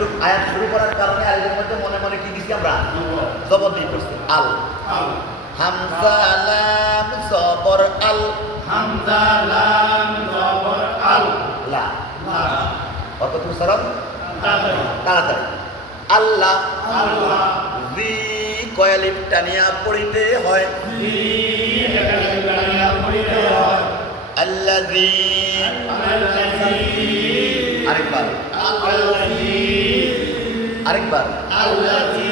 শুধু আয়াত শুরু করার কারণে আলিফের মধ্যে মনে মনে কি দিছি আমরা জবর দিয়ে করছি আল হামজা লাম জবর আল হামজা লাম জবর আল লা কতটুকু সরল তাড়াতাড়ি আল্লাহ আল্লাহ জি কয়ালিফ টানিয়া পড়িতে হয় জি একালিফ টানিয়া পড়িতে হয় আল্লাযী আল্লাযী আরেকবার আল্লাযী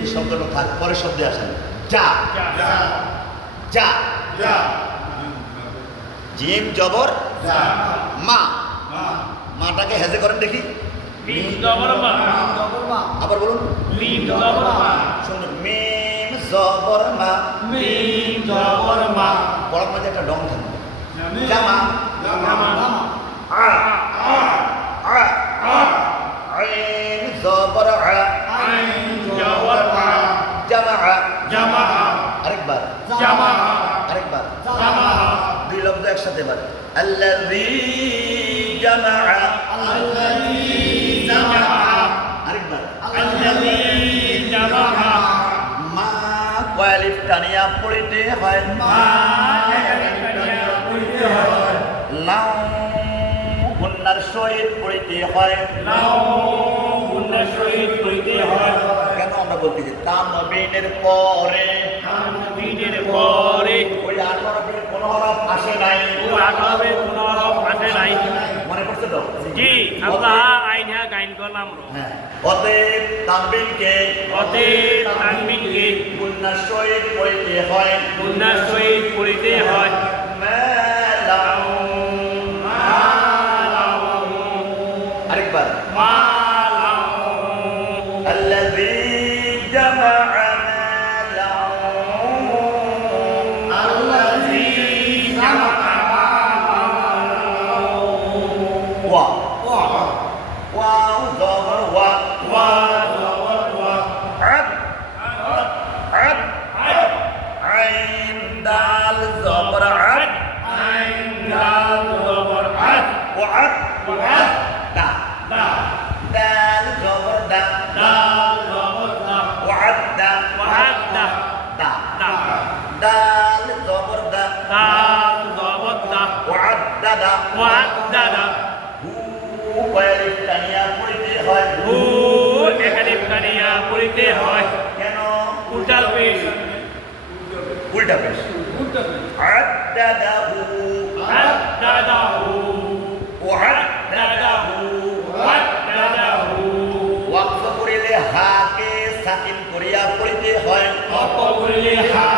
এই শব্দটা থাক পরের শব্দে আসেন যা যা যা যা জিম জবর যা মা মা মাটাকে হেজে করেন দেখি মিম জবর মা আবার বলুন মিম জবর মা শুনুন মিম জবর মা মিম জবর মা পড়ার মধ্যে একটা ডং থাকবে জামা জামা আ আ আ আ আইন জবর আ আইন জবর আ জামা জামা আরেকবার জামা আরেকবার জামা দুই লব্ধ একসাথে বার আল্লাযী জামা আল্লাযী জামা আরেকবার আল্লাযী জামা মা কয়ালিফ টানিয়া পড়িতে হয় মা একালিফ টানিয়া পড়িতে হয় লাউ গুন্নার সহিত পড়িতে হয় লাউ গুন্নার সহিত পড়িতে হয় কেন আমরা বলতেছি তানবিনের পরে তানবিনের পরে ওই 18 হরফের কোনো হরফ আসে নাই ও 18 কোন হরফ আসে নাই মনে পড়ছে তো জি আমরা আইনা গাইন করলাম হ্যাঁ অতএব তানবিনকে অতে তানবিনকে গুন্নার সহিত পড়িতে হয় গুন্নার সহিত পড়িতে হয় মালাউ আরেকবার الذي جمع مالا الذي جمع واو ظهر عد عين دال زبر عد وعد دا دال زبر دا وعد دا دا دال زبر دا وعد دا هو কয়ালিফ টানিয়া পড়িতে হয় কেন উল্টাল পেশ উল্টা পেশ عدده وعدده ওয়াকফ করিলে হাকে সাকিন করিয়া পড়িতে হয় অপরিলে হা